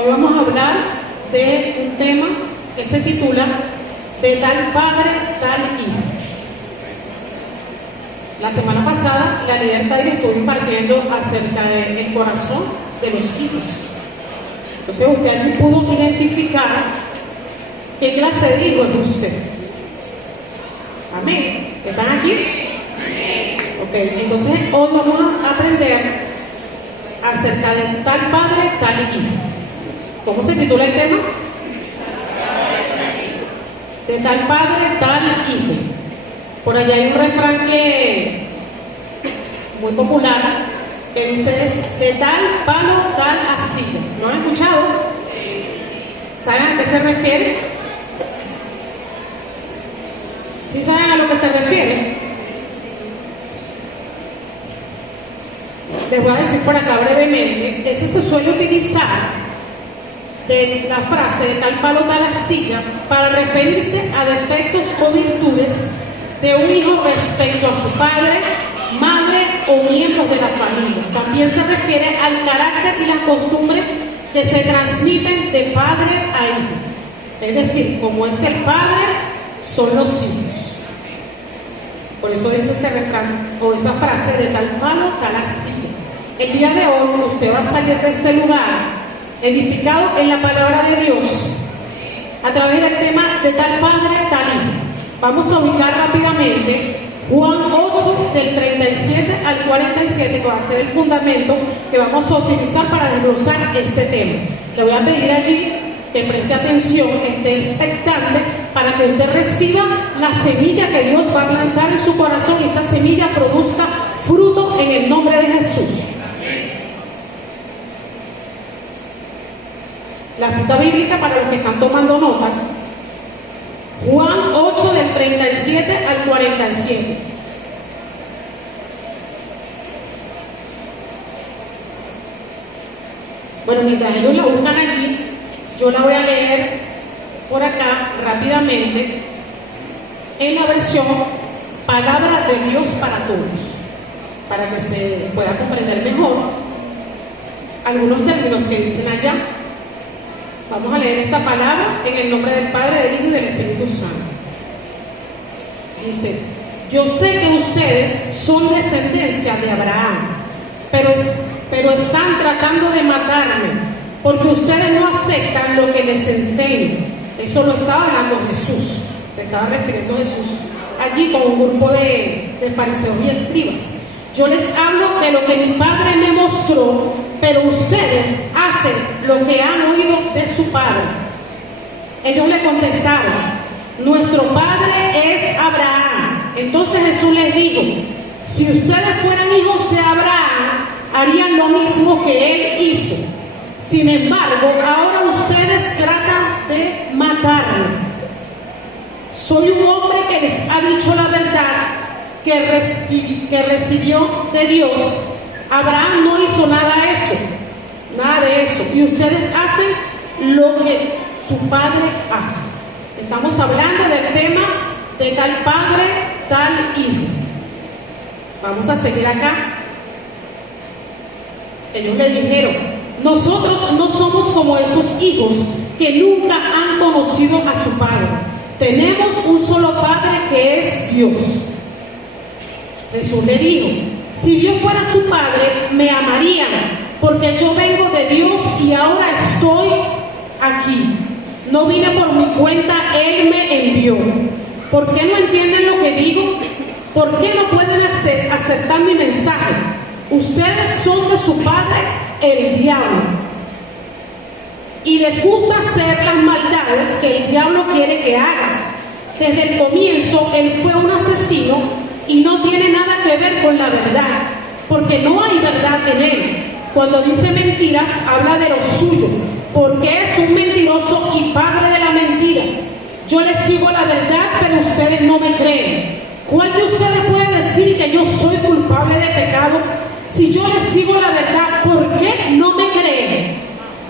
Hoy vamos a hablar de un tema que se titula "De tal padre, tal hijo". La semana pasada la líder Tairi estuvo impartiendo acerca del corazón de los hijos. Entonces usted aquí pudo identificar qué clase de hijo es usted. Amén. ¿Están aquí? Ok, entonces hoy vamos a aprender acerca de tal padre, tal hijo. ¿Cómo se titula el tema? De tal padre, tal hijo. Por allá hay un refrán que muy popular que dice de tal palo, tal astilla. ¿Lo han escuchado? ¿Saben a qué se refiere? ¿Sí saben a lo que se refiere? Les voy a decir por acá brevemente. Ese se suele utilizar de la frase de tal palo, tal astilla para referirse a defectos o virtudes de un hijo respecto a su padre, madre o miembros de la familia. También se refiere al carácter y las costumbres que se transmiten de padre a hijo. Es decir, como es el padre, son los hijos. Por eso dice ese refrán o esa frase de tal palo, tal astilla. El día de hoy usted va a salir de este lugar edificado en la palabra de Dios a través del tema de tal padre, tal hijo. Vamos a ubicar rápidamente Juan 8 del 37 al 47, que va a ser el fundamento que vamos a utilizar para desglosar este tema. Le voy a pedir allí que preste atención, esté expectante para que usted reciba la semilla que Dios va a plantar en su corazón y esa semilla produzca fruto en el nombre de Jesús. La cita bíblica para los que están tomando nota: Juan 8 del 37 al 47. Bueno, mientras ellos la buscan allí, yo la voy a leer por acá rápidamente en la versión Palabra de Dios para Todos, para que se pueda comprender mejor algunos términos que dicen allá. Vamos a leer esta palabra en el nombre del Padre, del Hijo y del Espíritu Santo. Dice: yo sé que ustedes son descendencia de Abraham, pero están tratando de matarme porque ustedes no aceptan lo que les enseño. Eso lo estaba hablando Jesús, se estaba refiriendo a Jesús allí con un grupo de fariseos y escribas. Yo les hablo de lo que mi Padre me mostró, pero ustedes hacen lo que han oído de su padre. Ellos le contestaron: nuestro padre es Abraham. Entonces Jesús les dijo: si ustedes fueran hijos de Abraham, harían lo mismo que él hizo. Sin embargo, ahora ustedes tratan de matarme. Soy un hombre que les ha dicho la verdad que recibió de Dios. Abraham no hizo nada de eso, y ustedes hacen lo que su padre hace. Estamos hablando del tema de tal padre, tal hijo. Vamos a seguir acá. Ellos le dijeron: nosotros no somos como esos hijos que nunca han conocido a su padre. Tenemos un solo padre, que es Dios. Jesús le dijo: si yo fuera su padre, me amarían, porque yo vengo de Dios y ahora estoy aquí. No vine por mi cuenta, Él me envió. ¿Por qué no entienden lo que digo? ¿Por qué no pueden aceptar mi mensaje? Ustedes son de su padre, el diablo, y les gusta hacer las maldades que el diablo quiere que hagan. Desde el comienzo, él fue un asesino y no tiene nada que ver con la verdad, porque no hay verdad en él. Cuando dice mentiras, habla de lo suyo, porque es un mentiroso y padre de la mentira. Yo les digo la verdad, pero ustedes no me creen. ¿Cuál de ustedes puede decir que yo soy culpable de pecado? Si yo les digo la verdad, ¿por qué no me creen?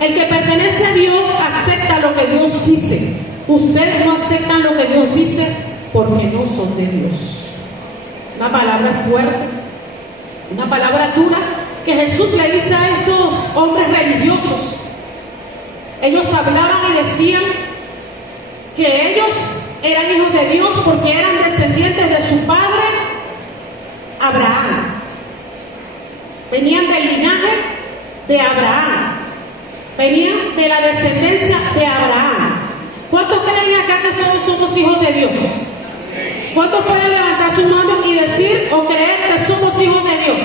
El que pertenece a Dios acepta lo que Dios dice. Ustedes no aceptan lo que Dios dice porque no son de Dios. Una palabra fuerte, una palabra dura que Jesús le dice a estos hombres religiosos. Ellos hablaban y decían que ellos eran hijos de Dios porque eran descendientes de su padre Abraham. Venían del linaje de Abraham. Venían de la descendencia de Abraham. ¿Cuántos creen acá que todos somos hijos de Dios? ¿Cuántos pueden levantar sus manos y decir o creer que somos hijos de Dios?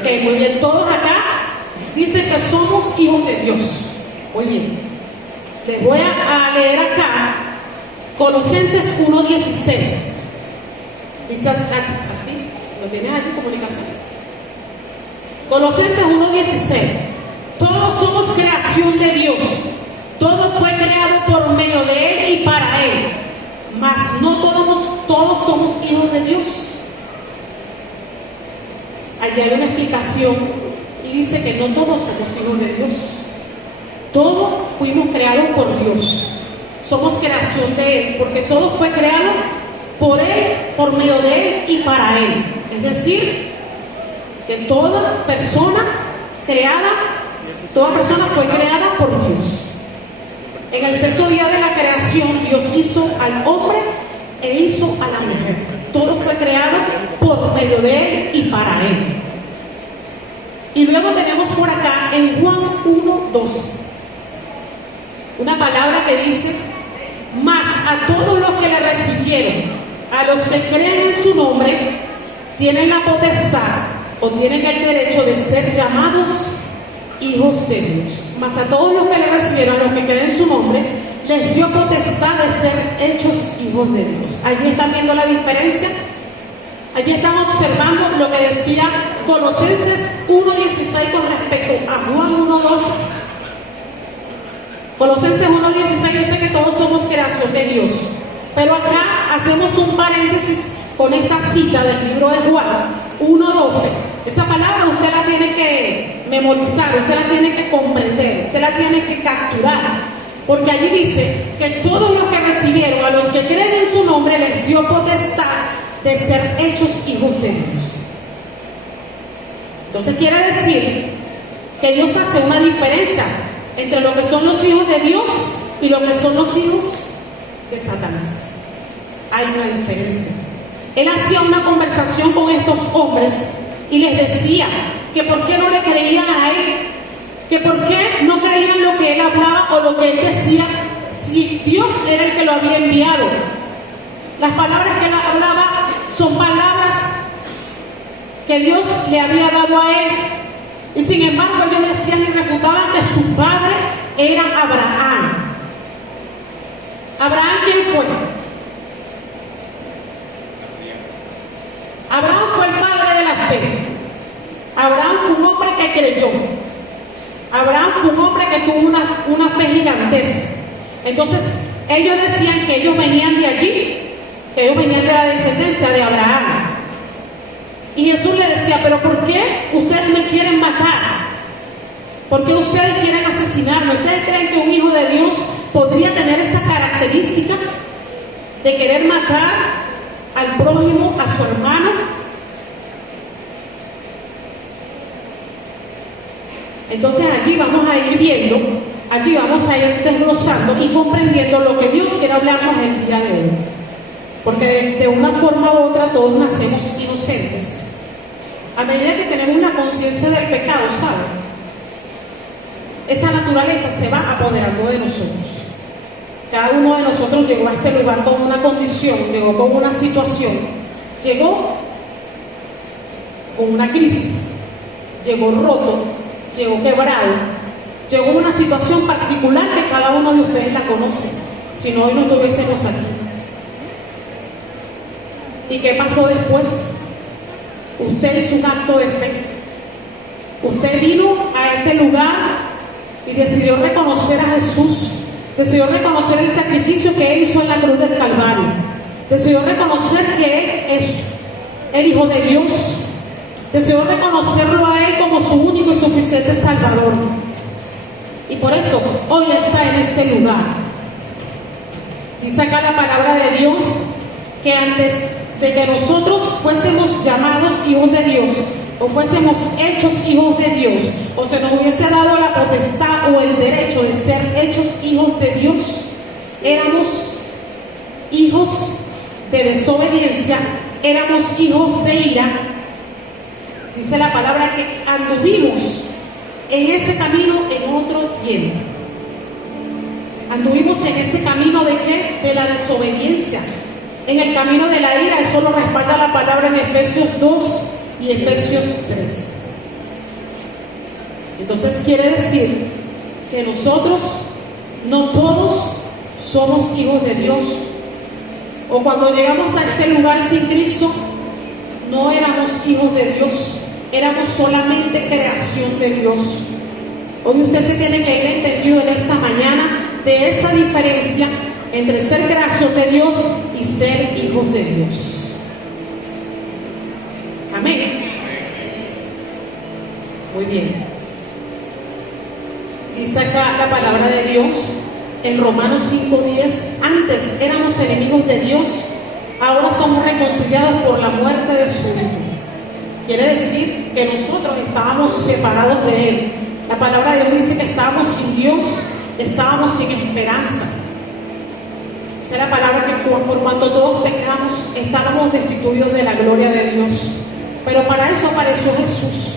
Ok, muy bien. Todos acá dicen que somos hijos de Dios. Muy bien. Les voy a leer acá Colosenses 1:16. Dice así. ¿Lo tienes allí, comunicación? Colosenses 1:16. Todos somos creación de Dios. Todo fue creado por medio de Él y para Él. Mas no todos somos hijos de Dios. Allí hay una explicación y dice que no todos somos hijos de Dios. Todos fuimos creados por Dios. Somos creación de Él, porque todo fue creado por Él, por medio de Él y para Él. Es decir, que toda persona fue creada por Dios. En el sexto día de la creación, Dios hizo al hombre e hizo a la mujer. Todo fue creado por medio de Él y para Él. Y luego tenemos por acá en Juan 1:12 una palabra que dice: mas a todos los que le recibieron, a los que creen en su nombre, tienen la potestad o tienen el derecho de ser llamados hijos de Dios. Mas a todos los que le recibieron, a los que creen en su nombre, les dio potestad de ser hechos hijos de Dios. Allí están viendo la diferencia. Allí están observando lo que decía Colosenses 1:16 con respecto a Juan 1:12. Colosenses 1:16 dice que todos somos creación de Dios. Pero acá hacemos un paréntesis con esta cita del libro de Juan 1:12. Esa palabra usted la tiene que memorizar, usted la tiene que comprender, usted la tiene que capturar. Porque allí dice que todos los que recibieron, a los que creen en su nombre, les dio potestad de ser hechos hijos de Dios. Entonces quiere decir que Dios hace una diferencia entre lo que son los hijos de Dios y lo que son los hijos de Satanás. Hay una diferencia. Él hacía una conversación con estos hombres y les decía que por qué no le creían a él, que por qué no creían lo que él hablaba o lo que él decía, si Dios era el que lo había enviado. Las palabras que él hablaba son palabras que Dios le había dado a él. Y sin embargo ellos decían y refutaban que su padre era Abraham. ¿Abraham quién fue? Abraham fue el padre de la fe. Abraham fue un hombre que creyó. Abraham fue un hombre que tuvo una fe gigantesca. Entonces ellos decían que ellos venían de allí, que ellos venían de la descendencia de Abraham. Y Jesús le decía: pero ¿por qué ustedes me quieren matar? ¿Por qué ustedes quieren asesinarme? ¿Ustedes creen que un hijo de Dios podría tener esa característica de querer matar al prójimo, a su hermano? Entonces allí vamos a ir viendo, allí vamos a ir desglosando y comprendiendo lo que Dios quiere hablarnos el día de hoy. Porque de una forma u otra todos nacemos inocentes. A medida que tenemos una conciencia del pecado, ¿saben? Esa naturaleza se va apoderando de nosotros. Cada uno de nosotros llegó a este lugar con una condición, llegó con una situación, llegó con una crisis, llegó roto, llegó quebrado, llegó una situación particular que cada uno de ustedes la conoce, si no hoy no estuviésemos aquí. ¿Y qué pasó después? Usted hizo un acto de fe. Usted vino a este lugar y decidió reconocer a Jesús, decidió reconocer el sacrificio que Él hizo en la cruz del Calvario, decidió reconocer que Él es el Hijo de Dios, decidió reconocerlo a Él como su único y suficiente Salvador. Y por eso hoy está en este lugar. Dice acá la palabra de Dios que antes de que nosotros fuésemos llamados hijos de Dios, o fuésemos hechos hijos de Dios, o se nos hubiese dado la potestad o el derecho de ser hechos hijos de Dios, éramos hijos de desobediencia, éramos hijos de ira. Dice la palabra que anduvimos en ese camino en otro tiempo. Anduvimos en ese camino ¿de qué? De la desobediencia, en el camino de la ira. Eso lo respalda la palabra en Efesios 2 y Efesios 3. Entonces quiere decir que nosotros, no todos, somos hijos de Dios. O cuando llegamos a este lugar sin Cristo, no éramos hijos de Dios, éramos solamente creación de Dios. Hoy usted se tiene que ir entendido en esta mañana de esa diferencia entre ser creación de Dios y ser hijos de Dios. Amén. Muy bien. Dice acá la palabra de Dios en Romanos 5:10: antes éramos enemigos de Dios, ahora somos reconciliados por la muerte de su Hijo. Quiere decir que nosotros estábamos separados de Él. La palabra de Dios dice que estábamos sin Dios, estábamos sin esperanza. Esa es la palabra que por cuanto todos pecamos, estábamos destituidos de la gloria de Dios. Pero para eso apareció Jesús.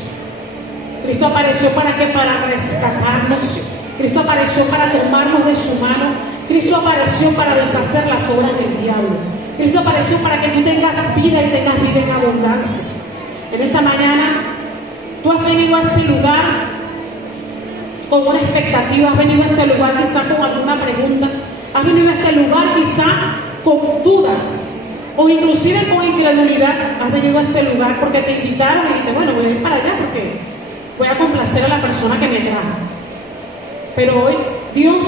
Cristo apareció para qué? Para rescatarnos. Cristo apareció para tomarnos de su mano. Cristo apareció para deshacer las obras del diablo. Cristo apareció para que tú tengas vida y tengas vida en abundancia. En esta mañana, tú has venido a este lugar con una expectativa, has venido a este lugar quizá con alguna pregunta, has venido a este lugar quizá con dudas o inclusive con incredulidad. Has venido a este lugar porque te invitaron y dijiste, bueno, voy a ir para allá porque voy a complacer a la persona que me trajo. Pero hoy Dios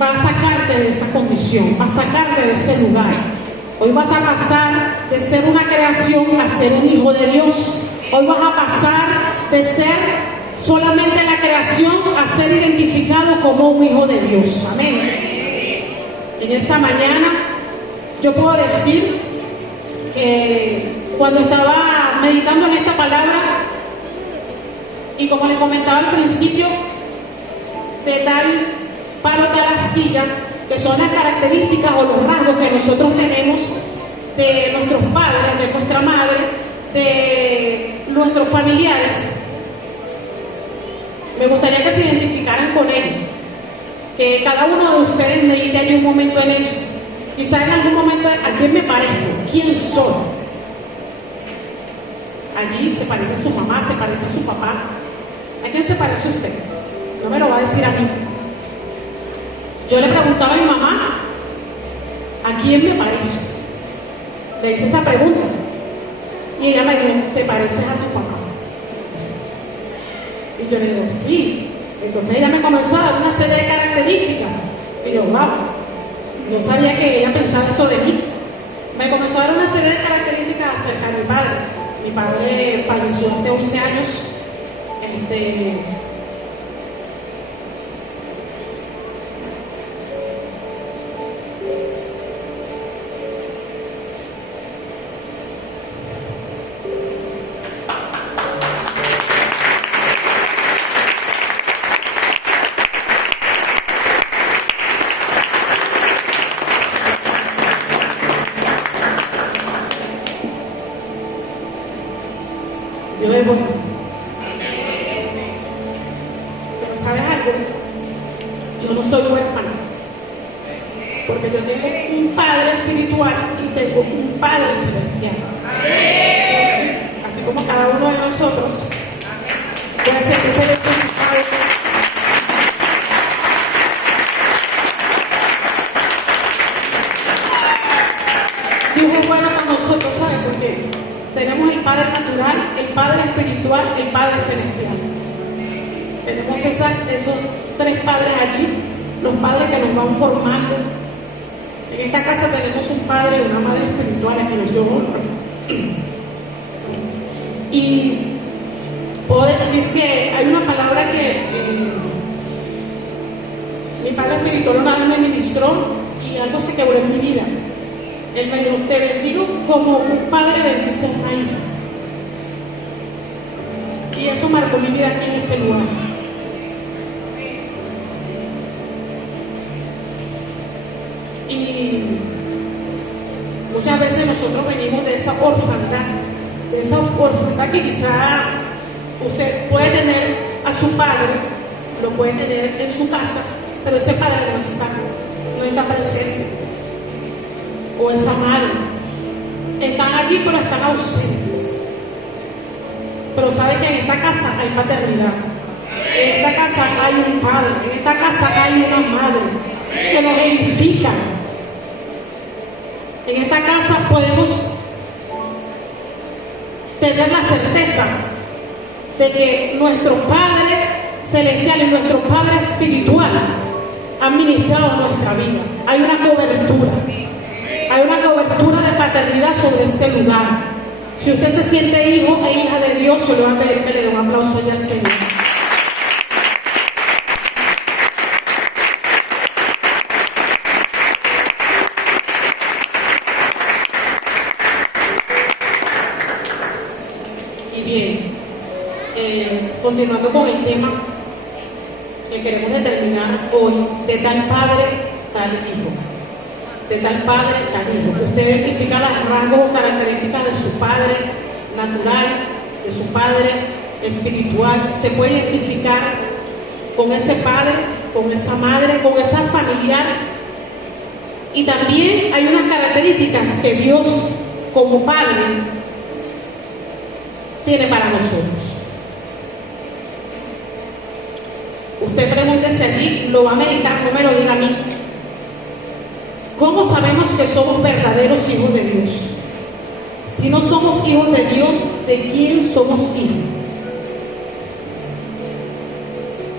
va a sacarte de esa condición, va a sacarte de ese lugar. Hoy vas a pasar de ser una creación a ser un hijo de Dios. Hoy vas a pasar de ser solamente la creación a ser identificado como un hijo de Dios. Amén. En esta mañana yo puedo decir que cuando estaba meditando en esta palabra, y como les comentaba al principio, de tal palo tal astilla, que son las características o los rasgos que nosotros tenemos de nuestros padres, de nuestra madre, de nuestros familiares. Me gustaría que se identificaran con él, que cada uno de ustedes medite allí un momento en eso. Quizá en algún momento, ¿a quién me parezco? ¿Quién soy? Allí se parece a su mamá, se parece a su papá. ¿A quién se parece usted? No me lo va a decir a mí. Yo le preguntaba a mi mamá, ¿a quién me parezco? Le hice esa pregunta. Y ella me dijo, ¿te pareces a tu papá? Y yo le digo, sí. Entonces ella me comenzó a dar una serie de características. Y yo, wow, no sabía que ella pensaba eso de mí. Me comenzó a dar una serie de características acerca de mi padre. Mi padre falleció hace 11 años. Dios es bueno. Pero ¿sabes algo? Yo no soy huérfana, porque yo tengo un Padre espiritual y tengo un Padre celestial. Así como cada uno de nosotros puede ser que se identificado. Dios es bueno con nosotros, ¿sabes por qué? Tenemos el Padre natural, el Padre espiritual, el Padre celestial. Tenemos esos tres padres allí, los padres que nos van formando. En esta casa tenemos un padre y una madre espiritual a que nos dio honra. Y puedo decir que hay una palabra que mi padre espiritual una vez me ministró y algo se quebró en mi vida. Él me dijo, te bendigo como un padre bendice a una hija. Y eso marcó mi vida aquí en este lugar. Y muchas veces nosotros venimos de esa orfandad que quizá usted puede tener a su padre, lo puede tener en su casa, pero ese padre no está presente. O esa madre. Están allí, pero están ausentes. Pero sabe que en esta casa hay paternidad. En esta casa hay un padre. En esta casa hay una madre que nos edifica. En esta casa podemos tener la certeza de que nuestro Padre Celestial y nuestro Padre Espiritual han ministrado nuestra vida. Hay una cobertura. Hay una cobertura de paternidad sobre este lugar. Si usted se siente hijo e hija de Dios, yo le voy a pedir que le dé un aplauso allá al Señor. Y bien, continuando con el tema que queremos determinar hoy, de tal padre, tal hijo. De tal padre, tal hijo. Usted identifica los rasgos o características de su padre natural, de su padre espiritual. Se puede identificar con ese padre, con esa madre, con esa familiar. Y también hay unas características que Dios, como padre, tiene para nosotros. Usted pregúntese allí, lo va a meditar, no me lo diga a mí. ¿Cómo sabemos que somos verdaderos hijos de Dios? Si no somos hijos de Dios, ¿de quién somos hijos?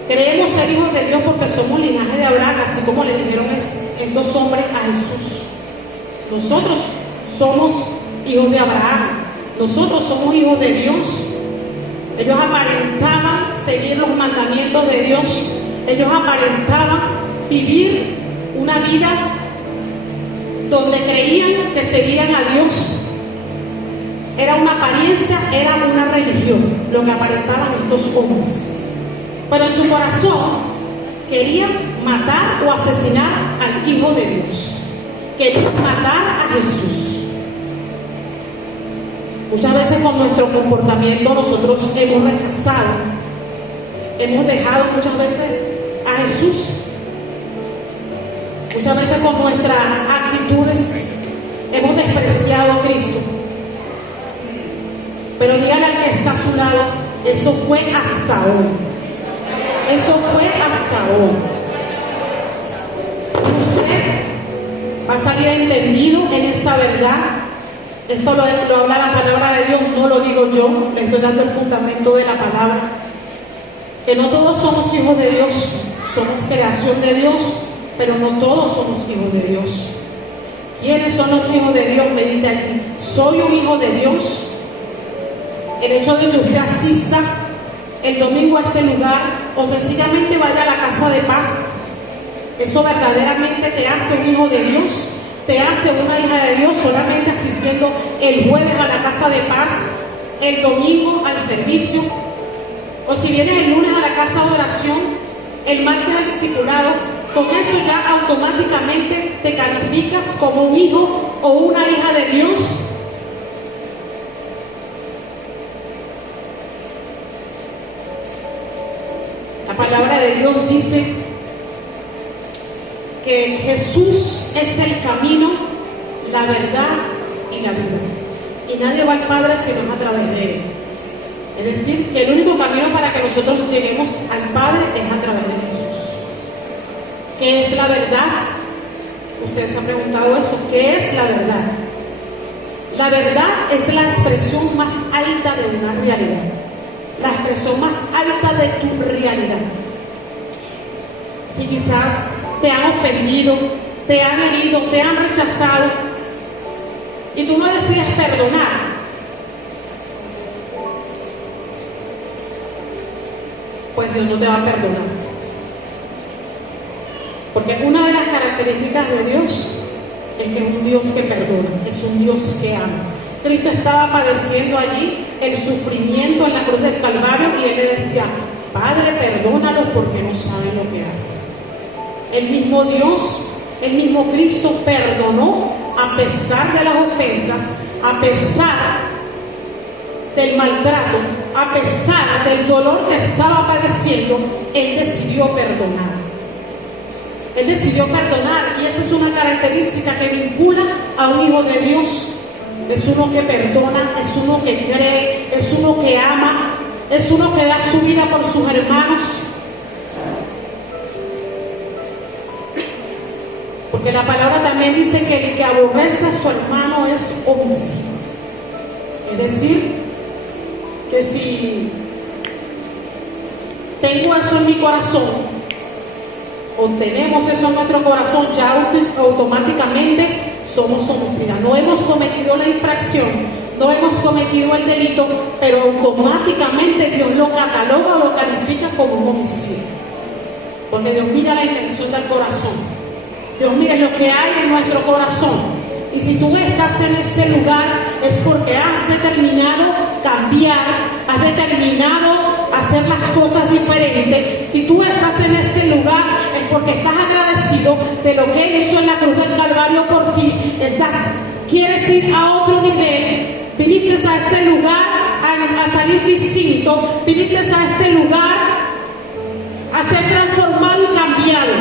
Creemos ser hijos de Dios porque somos linaje de Abraham, así como le dijeron estos hombres a Jesús. Nosotros somos hijos de Abraham, nosotros somos hijos de Dios. Ellos aparentaban seguir los mandamientos de Dios, ellos aparentaban vivir una vida donde creían que seguían a Dios. Era una apariencia, era una religión, lo que aparentaban estos hombres. Pero en su corazón querían matar o asesinar al Hijo de Dios. Querían matar a Jesús. Muchas veces con nuestro comportamiento nosotros hemos rechazado, hemos dejado muchas veces a Jesús. Muchas veces con nuestras actitudes hemos despreciado a Cristo. Pero dígale al que está a su lado, eso fue hasta hoy. Eso fue hasta hoy. Usted va a salir entendido en esta verdad. Esto lo habla la palabra de Dios, no lo digo yo, le estoy dando el fundamento de la palabra. Que no todos somos hijos de Dios, somos creación de Dios, pero no todos somos hijos de Dios. ¿Quiénes son los hijos de Dios? Medita allí. ¿Soy un hijo de Dios? El hecho de que usted asista el domingo a este lugar o sencillamente vaya a la casa de paz, ¿eso verdaderamente te hace un hijo de Dios? ¿Te hace una hija de Dios solamente asistiendo el jueves a la casa de paz, el domingo al servicio? O si vienes el lunes a la casa de oración, el martes al discipulado, con eso ya automáticamente te calificas como un hijo o una hija de Dios. La palabra de Dios dice que Jesús es el camino, la verdad y la vida. Y nadie va al Padre si no es a través de Él. Es decir, que el único camino para que nosotros lleguemos al Padre es a través de Jesús. ¿Qué es la verdad? Ustedes se han preguntado eso. ¿Qué es la verdad? La verdad es la expresión más alta de una realidad. La expresión más alta de tu realidad. Si quizás te han ofendido, te han herido, te han rechazado y tú no decides perdonar, pues Dios no te va a perdonar. Porque una de las características de Dios es es que es un Dios que perdona, es un Dios que ama. Cristo estaba padeciendo allí el sufrimiento en la cruz del Calvario y Él le decía: Padre, perdónalos porque no saben lo que hacen. El mismo Dios, el mismo Cristo perdonó a pesar de las ofensas, a pesar del maltrato, a pesar del dolor que estaba padeciendo. Él decidió perdonar. Él decidió perdonar, y esa es una característica que vincula a un hijo de Dios. Es uno que perdona, es uno que cree, es uno que ama, es uno que da su vida por sus hermanos. Porque la palabra también dice que el que aborrece a su hermano es homicida. Es decir, que si tengo eso en mi corazón, o tenemos eso en nuestro corazón, ya automáticamente somos homicidas. No hemos cometido la infracción, no hemos cometido el delito, pero automáticamente Dios lo cataloga o lo califica como un homicidio. Porque Dios mira la intención del corazón. Dios mira lo que hay en nuestro corazón. Y si tú estás en ese lugar, es porque has determinado cambiar, has determinado hacer las cosas diferentes. Si tú estás en ese lugar, es porque estás agradecido de lo que Él hizo en la cruz del Calvario por ti. Quieres ir a otro nivel, viniste a este lugar a salir distinto, viniste a este lugar a ser transformado y cambiado,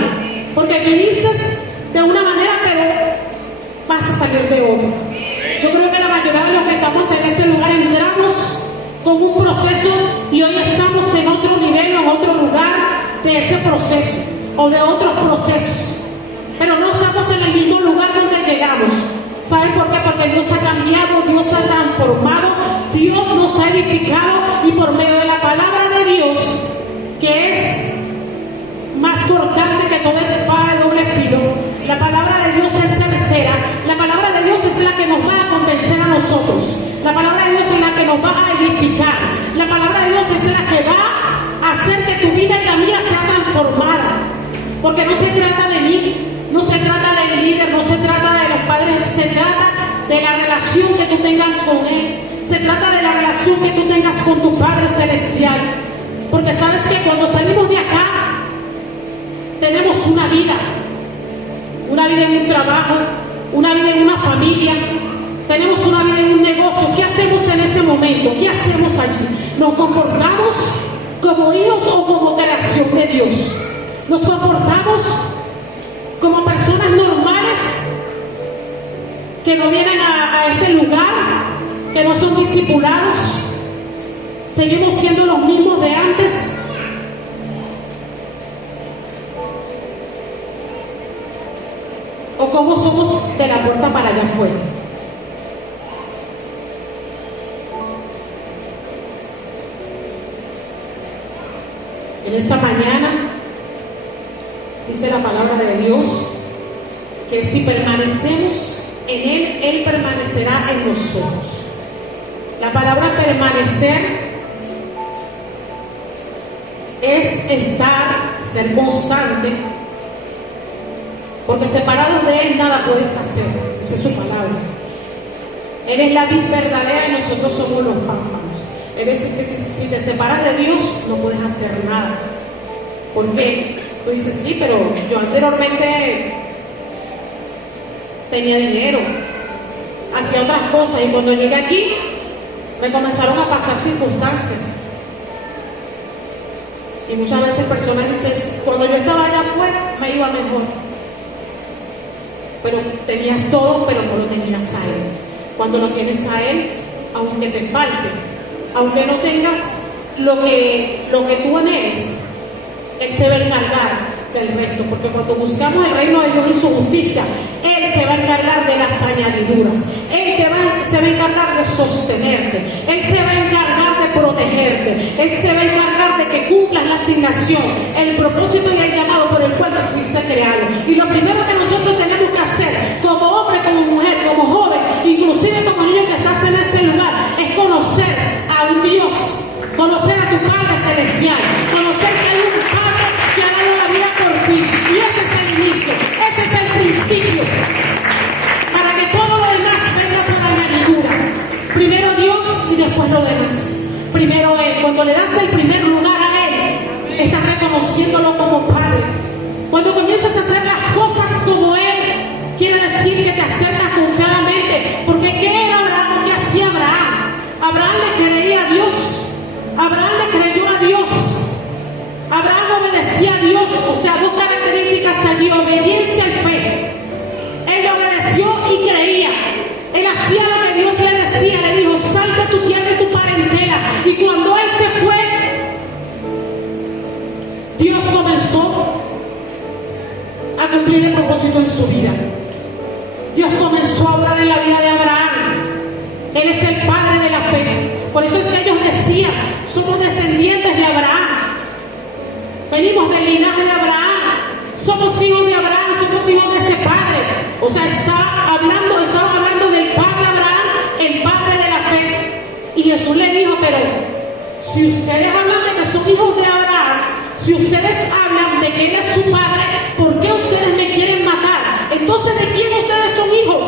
porque viniste de una manera, pero vas a salir de otra. Yo creo que la mayoría de los que estamos en este lugar entramos con un proceso y hoy estamos en otro nivel o en otro lugar de ese proceso o de otros procesos, pero no estamos en el mismo lugar donde llegamos. ¿Saben por qué? Porque Dios ha cambiado, Dios ha transformado, Dios nos ha edificado, y por medio de la palabra de Dios, que es más cortante que toda espada de doble filo, la palabra de Dios es certera. La palabra de Dios es la que nos va a convencer a nosotros. La palabra de Dios es la que nos va a edificar. La palabra de Dios es la que va a hacer que tu vida y la mía sea transformada. Porque no se trata de mí, no se trata del líder, no se trata de los padres, se trata de la relación que tú tengas con Él. Se trata de la relación que tú tengas con tu Padre Celestial. Porque sabes que cuando salimos de acá, tenemos una vida en un trabajo, una vida en una familia, tenemos una vida en un negocio. ¿Qué hacemos en ese momento? ¿Qué hacemos allí? ¿Nos comportamos como hijos o como creación de Dios? ¿Nos comportamos como personas normales que no vienen a este lugar, que no son discipulados? ¿Seguimos siendo los mismos de antes? ¿O cómo somos de la puerta para allá afuera? En esta mañana dice la palabra de Dios que si permanecemos en Él, Él permanecerá en nosotros. La palabra permanecer es estar, ser constante, porque separados de Él nada puedes hacer. Esa es su palabra. Él es la vid verdadera y nosotros somos los pámpanos. Es decir, que si te separas de Dios no puedes hacer nada. ¿Por qué? Tú dices, sí, pero yo anteriormente tenía dinero, hacía otras cosas, y cuando llegué aquí me comenzaron a pasar circunstancias. Y muchas veces personas dicen, cuando yo estaba allá afuera me iba mejor. Pero tenías todo, pero no lo tenías a Él. Cuando lo tienes a Él, aunque te falte, aunque no tengas lo que tú anheles, Él se va a encargar del resto. Porque cuando buscamos el reino de Dios y su justicia, Él se va a encargar de las añadiduras. Él se va a encargar de sostenerte. Él se va a encargar de protegerte. Él se va a encargar de que cumplas la asignación, el propósito y el llamado por el cual te fuiste creado. Y lo primero que nosotros tenemos que hacer, como hombre, como mujer, como joven, inclusive como niño que estás en este lugar, es conocer a un Dios, conocer a tu Padre Celestial, conocer que hay un Padre que ha dado la vida por ti. Y ese es el inicio, ese es el principio. primero a Él, cuando le das el primer lugar a Él, estás reconociéndolo como Padre. Cuando comienzas a hacer las cosas como Él, quiere decir que te acercas confiadamente. Porque ¿qué era Abraham? ¿Qué hacía Abraham? Abraham le creía a Dios. Abraham le creyó a Dios. Abraham obedecía a Dios. O sea, dos características allí: obediencia y fe. Él le obedeció y creía. Él hacía lo que Dios le decía. Le dijo: sal de tu tierra y tu parentela. Y cuando él se fue, Dios comenzó a cumplir el propósito en su vida. Dios comenzó a obrar en la vida de Abraham. Él es el padre de la fe. Por eso es que ellos decían: somos descendientes de Abraham, venimos del linaje de Abraham, somos hijos de Abraham, somos hijos de ese padre. O sea, estaban hablando del padre Abraham, el padre de la fe. Y Jesús le dijo: pero si ustedes hablan de que son hijos de Abraham, si ustedes hablan de que él es su padre, ¿por qué ustedes me quieren matar? Entonces, ¿de quién ustedes son hijos?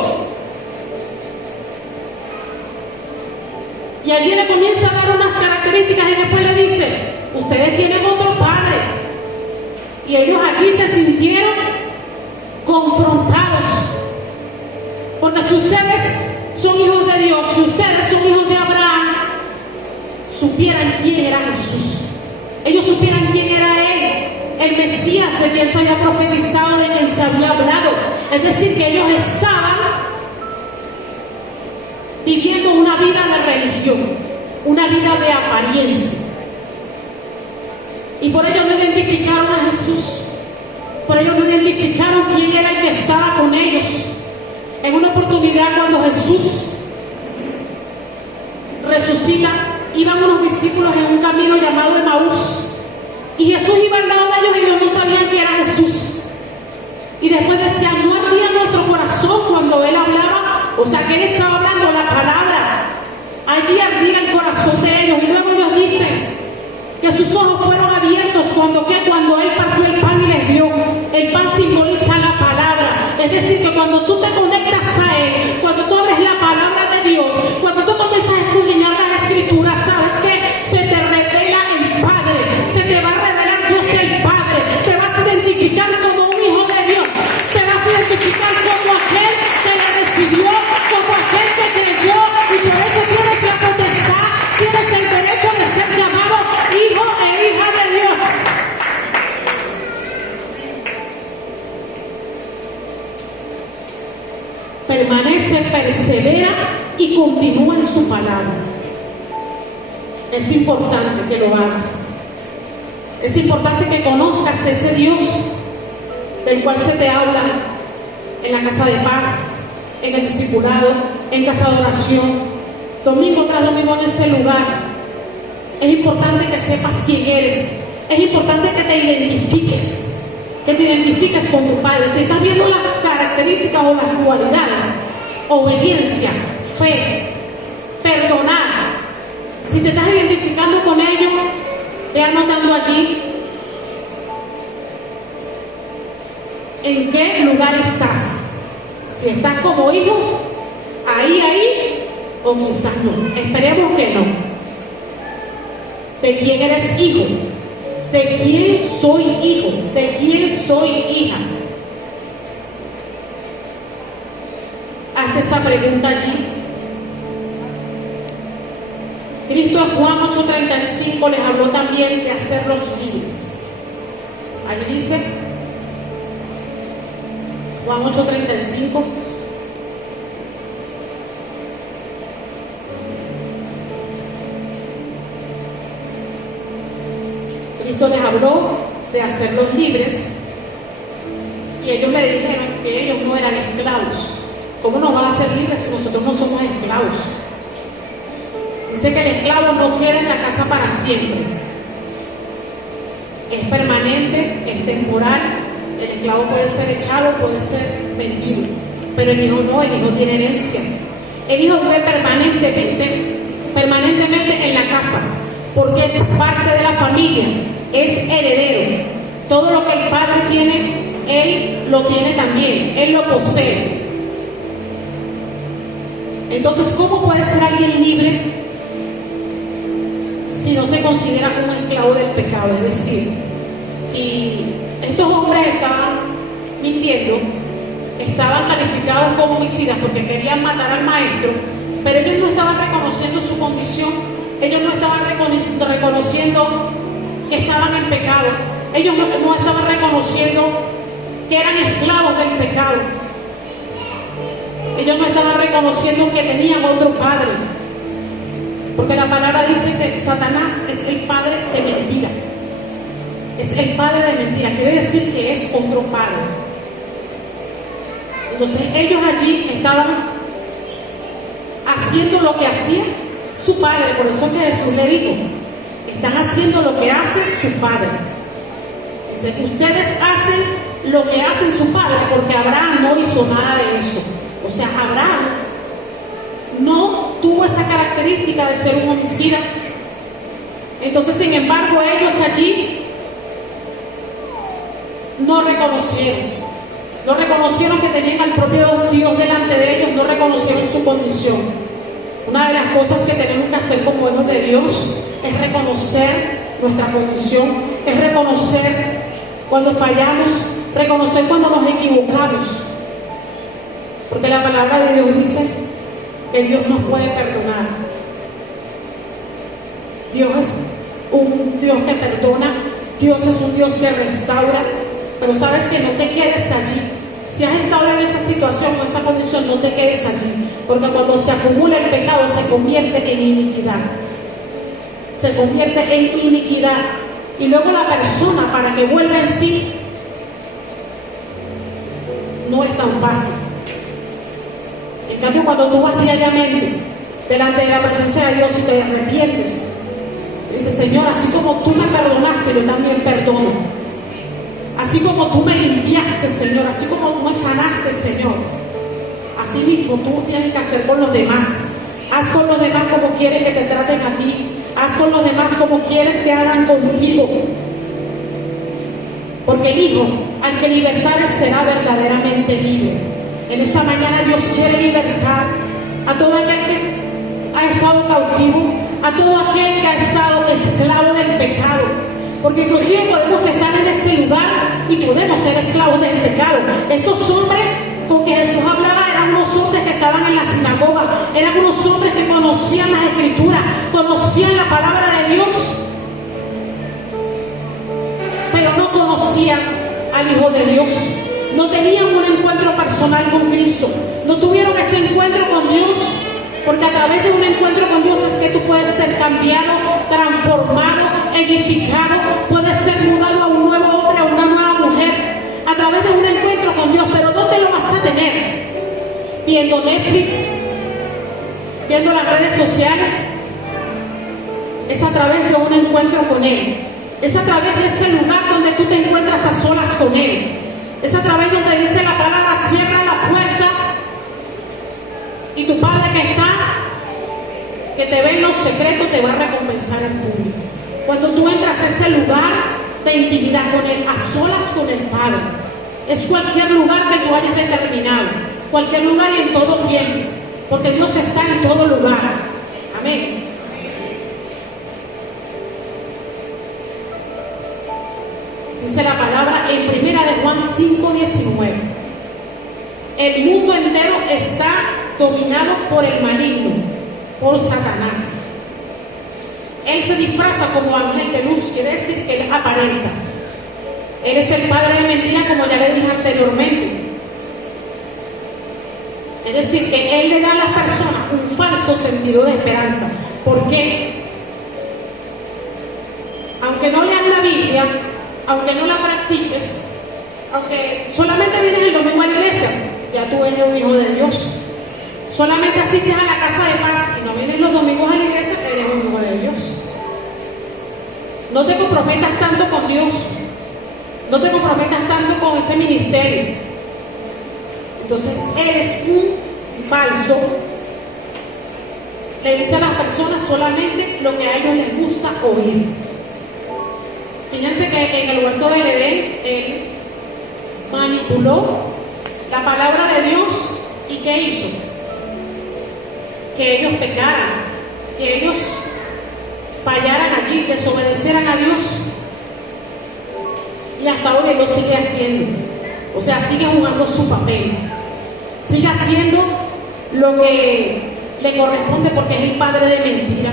Y allí le comienza a dar unas características y después le dice: ustedes tienen otro padre. Y ellos allí se sintieron confrontados. Porque si ustedes son hijos de Dios, si ustedes son hijos de Abraham, supieran quién era Jesús. Ellos supieran quién era Él, el Mesías de quien se había profetizado, de quien se había hablado. Es decir, que ellos estaban viviendo una vida de religión, una vida de apariencia. Y por ello no identificaron a Jesús. Por ello no identificaron quién era el que estaba con ellos. En una oportunidad, cuando Jesús resucita, iban unos discípulos en un camino llamado Emaús. Y Jesús iba al lado de ellos y ellos no sabían que era Jesús. Y después decían: no ardía nuestro corazón cuando Él hablaba. O sea, que Él estaba hablando la palabra. Allí ardía el corazón de ellos. Y luego ellos dicen que sus ojos fueron abiertos cuando Él partió el pan y les dio. El pan simboliza la palabra. Es decir, que cuando tú te conectas a Él, cuando tú abres la palabra de Dios, cuando tú comienzas a escudriñar las escrituras, sabes que se te revela el Padre, se te va a revelar Dios el Padre. Te vas a identificar como un hijo de Dios, te vas a identificar como aquel que le recibió, como aquel que creyó, y por eso tienes la potestad, tienes el derecho de ser llamado hijo e hija de Dios. Permanece, persevera y continúa en su palabra. Es importante que lo hagas. Es importante que conozcas ese Dios del cual se te habla en la casa de paz, en el discipulado, en casa de oración, domingo tras domingo en este lugar. Es importante que sepas quién eres. Es importante que te identifiques. Que te identifiques con tu Padre. Si estás viendo las características o las cualidades: obediencia, fe, perdonar. Si te estás identificando con ello, ve anotando allí en qué lugar estás. Si estás como hijos, ahí, o quizás no. Esperemos que no. ¿De quién eres hijo? ¿De quién soy hijo? ¿De quién soy hija? Hazte esa pregunta allí. Cristo en Juan 8:35 les habló también de hacerlos libres. Allí dice, Juan 8:35. Cristo les habló de hacerlos libres y ellos le dijeron que ellos no eran esclavos. ¿Cómo nos van a hacer libres si nosotros no somos esclavos? Dice que el esclavo no queda en la casa para siempre. Es permanente, es temporal. El esclavo puede ser echado, puede ser vendido. Pero el hijo no, el hijo tiene herencia. El hijo vive permanentemente en la casa, porque es parte de la familia. Es heredero. Todo lo que el padre tiene, él lo tiene también. Él lo posee. Entonces, ¿cómo puede ser alguien libre si no se considera un esclavo del pecado. Es decir, si estos hombres estaban mintiendo, estaban calificados como homicidas porque querían matar al maestro, pero ellos no estaban reconociendo su condición, ellos no estaban reconociendo que estaban en pecado, ellos no estaban reconociendo que eran esclavos del pecado, ellos no estaban reconociendo que tenían otro padre, porque la palabra dice que Satanás es el padre de mentira, es el padre de mentira, quiere decir que es otro padre. Entonces ellos allí estaban haciendo lo que hacía su padre, por eso que Jesús le dijo, están haciendo lo que hace su padre. Dice, ustedes hacen lo que hace su padre, porque Abraham no hizo nada de eso. O sea, Abraham no tuvo esa característica de ser un homicida. Entonces, sin embargo, ellos allí no reconocieron que tenían al propio Dios delante de ellos, no reconocieron su condición. Una de las cosas que tenemos que hacer como hijos de Dios es reconocer nuestra condición, es reconocer cuando fallamos, reconocer cuando nos equivocamos, porque la palabra de Dios dice que Dios nos puede perdonar. Dios es un Dios que perdona, Dios es un Dios que restaura, pero sabes que no te quedes allí. Si has estado en esa situación o esa condición, no te quedes allí, porque cuando se acumula el pecado se convierte en iniquidad. Se convierte en iniquidad. Y luego la persona, para que vuelva en sí, no es tan fácil. En cambio, cuando tú vas diariamente delante de la presencia de Dios y te arrepientes, dices, Señor, así como tú me perdonaste, yo también perdono. Así como tú me limpiaste, Señor, así como tú me sanaste, Señor, así mismo tú tienes que hacer con los demás. Haz con los demás como quieres que te traten a ti. Haz con los demás como quieres que hagan contigo. Porque el Hijo, al que libertares, será verdaderamente libre. En esta mañana Dios quiere libertar a todo aquel que ha estado cautivo, a todo aquel que ha estado esclavo del pecado. Porque inclusive podemos estar en este lugar y podemos ser esclavos del pecado. Estos hombres con que Jesús hablaba eran unos hombres que estaban en la sinagoga, eran unos hombres que conocían las Escrituras, conocían la palabra de Dios, pero no conocían al Hijo de Dios, no tenían un encuentro personal con Cristo, no tuvieron ese encuentro con Dios, porque a través de un encuentro con Dios es que tú puedes ser cambiado, transformado, edificado, puedes ser mudado a un nuevo hombre, a una nueva mujer, a través de un encuentro con Dios. Pero ¿dónde lo vas a tener? ¿Viendo Netflix? ¿Viendo las redes sociales? Es a través de un encuentro con Él. Es a través de ese lugar donde tú te encuentras a solas con Él. Es a través donde dice la palabra, cierra la puerta y tu Padre que te ve en los secretos, te va a recompensar en público. Cuando tú entras a ese lugar de intimidad con Él, a solas con el Padre, es cualquier lugar que tú hayas determinado, cualquier lugar y en todo tiempo, porque Dios está en todo lugar. Amén. Dice la palabra en 1 Juan 5:19. El mundo entero está dominado por el maligno, por Satanás. Él se disfraza como ángel de luz, quiere decir que él aparenta. Él es el padre de mentira, como ya le dije anteriormente. Es decir, que él le da a las personas un falso sentido de esperanza. ¿Por qué? Aunque no leas la Biblia, aunque no la practiques, aunque solamente vienes el domingo a la iglesia, ya tú eres un hijo de Dios. Solamente asistes a la casa de paz y no vienes los domingos a la iglesia, eres un hijo de Dios. No te comprometas tanto con Dios, no te comprometas tanto con ese ministerio. Entonces Él es un falso. Le dice a las personas solamente lo que a ellos les gusta oír. Fíjense que en el huerto del Edén Él manipuló la palabra de Dios. ¿Y qué hizo? Que ellos pecaran, que ellos fallaran allí, desobedecieran a Dios. Y hasta hoy Él lo sigue haciendo. O sea, sigue jugando su papel. Sigue haciendo lo que le corresponde porque es el padre de mentira.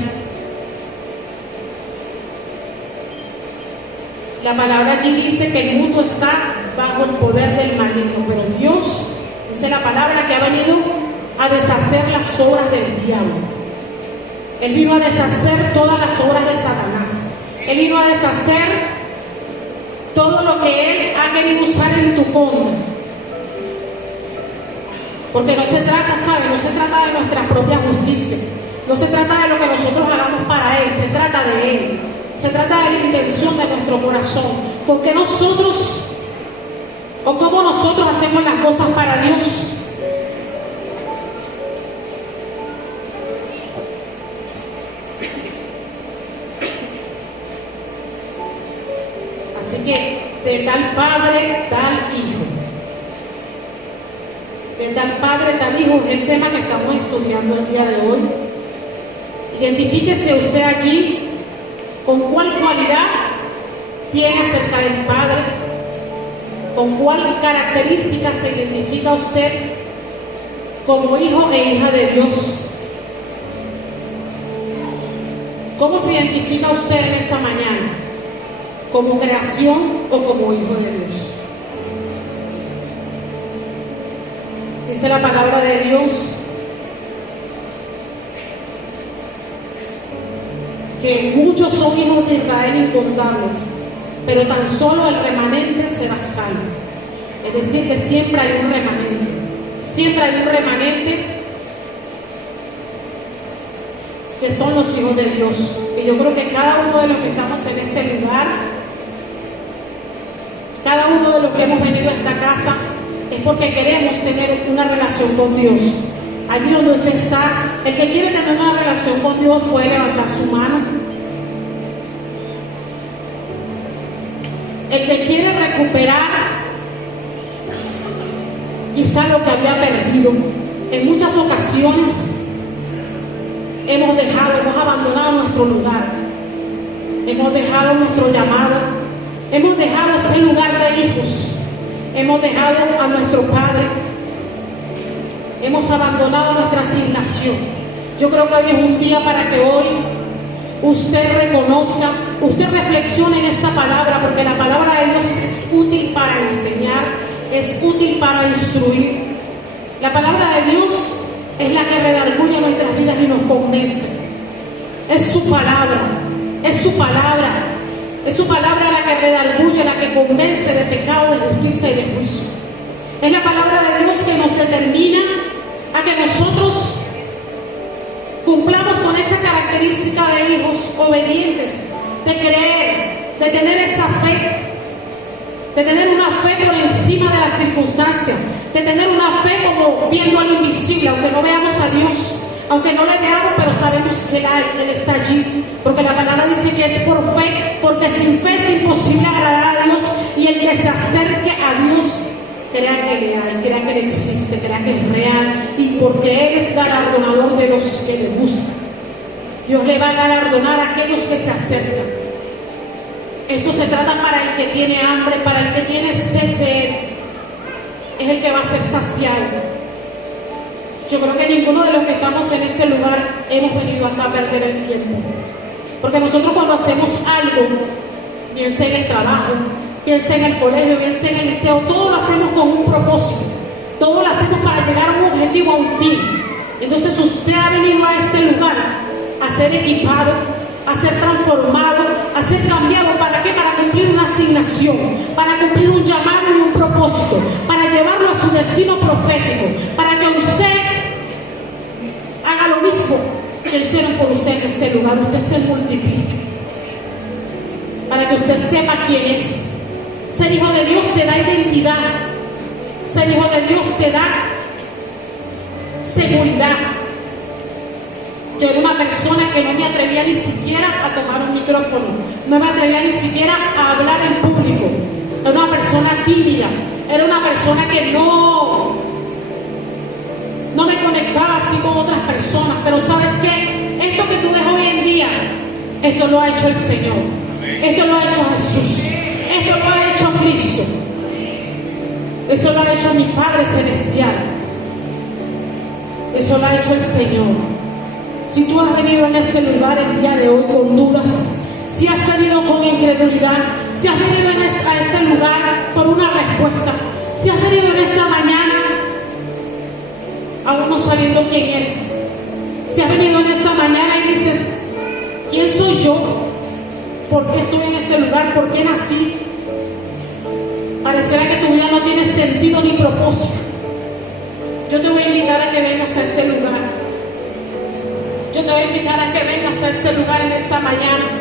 La palabra allí dice que el mundo está bajo el poder del maligno, pero Dios, dice la palabra, que ha venido a deshacer las obras del diablo. Él vino a deshacer todas las obras de Satanás. Él vino a deshacer todo lo que Él ha querido usar en tu contra. Porque no se trata, ¿sabes? No se trata de nuestra propia justicia. No se trata de lo que nosotros hagamos para Él. Se trata de Él. Se trata de la intención de nuestro corazón. Porque nosotros, o cómo nosotros hacemos las cosas para Dios. Así que de tal padre, tal hijo. De tal padre, tal hijo es el tema que estamos estudiando el día de hoy. Identifíquese usted allí con cuál cualidad tiene acerca del Padre, con cuál característica se identifica usted como hijo e hija de Dios. ¿Cómo se identifica usted en esta mañana? ¿Como creación o como hijo de Dios? Dice la palabra de Dios que muchos son hijos de Israel incontables, pero tan solo el remanente será salvo. Es decir, que siempre hay un remanente. Siempre hay un remanente que son los hijos de Dios. Y yo creo que cada uno de los que estamos en este lugar, cada uno de los que hemos venido a esta casa, es porque queremos tener una relación con Dios. Allí donde usted está, el que quiere tener una relación con Dios puede levantar su mano. El que quiere recuperar quizá lo que había perdido. En muchas ocasiones hemos abandonado nuestro lugar, hemos dejado nuestro llamado, hemos dejado ese lugar de hijos, hemos dejado a nuestro Padre, hemos abandonado nuestra asignación. Yo creo que hoy es un día para que hoy usted reconozca, usted reflexione en esta palabra, porque la palabra de Dios es útil para enseñar, es útil para instruir. La palabra de Dios es la que redarguye nuestras vidas y nos convence. Es su palabra, es su palabra, es su palabra la que redarguye, la que convence de pecado, de justicia y de juicio. Es la palabra de Dios que nos determina a que nosotros cumplamos con esa característica de hijos obedientes, de creer, de tener esa fe, de tener una fe por encima de las circunstancias, de tener una fe como viendo al invisible, aunque no veamos a Dios, aunque no le veamos, pero sabemos que Él está allí, porque la palabra dice que es por fe, porque sin fe es imposible agradar a Dios, y el que se acerque a Dios crea que le hay, crea que le existe, crea que es real, y porque Él es galardonador de los que le buscan. Dios le va a galardonar a aquellos que se acercan. Esto se trata para el que tiene hambre, para el que tiene sed de Él. Es el que va a ser saciado. Yo creo que ninguno de los que estamos en este lugar hemos venido acá a perder el tiempo. Porque nosotros cuando hacemos algo, bien sea en el trabajo, bien sea en el colegio, bien sea en el liceo, todo lo hacemos con un propósito. Todo lo hacemos para llegar a un objetivo, a un fin. Entonces usted ha venido a este lugar a ser equipado, a ser transformado, a ser cambiado. ¿Para qué? Para cumplir una asignación, para cumplir un llamado y un propósito, para llevarlo a su destino profético, para que usted haga lo mismo que hicieron por usted en este lugar. Usted se multiplique, para que usted sepa quién es. Ser hijo de Dios te da identidad. Ser hijo de Dios te da seguridad. Yo era una persona que no me atrevía ni siquiera a tomar un micrófono, no me atrevía ni siquiera a hablar en público. Era una persona tímida, era una persona que no me conectaba así con otras personas. Pero ¿sabes qué? Esto que tú ves hoy en día, esto esto lo ha hecho el Señor. Esto lo ha hecho Jesús. Esto lo ha hecho Cristo. Eso lo ha hecho mi Padre Celestial. Eso lo ha hecho el Señor. Si tú has venido en este lugar el día de hoy con dudas, si has venido con incredulidad, si has venido a este lugar por una respuesta, si has venido en esta mañana aún no sabiendo quién eres, si has venido en esta mañana y dices, ¿quién soy yo? ¿Por qué estoy en este lugar? ¿Por qué nací? Parecerá que tu vida no tiene sentido ni propósito. Yo te voy a invitar a que vengas a este lugar. Yo te voy a invitar a que vengas a este lugar en esta mañana.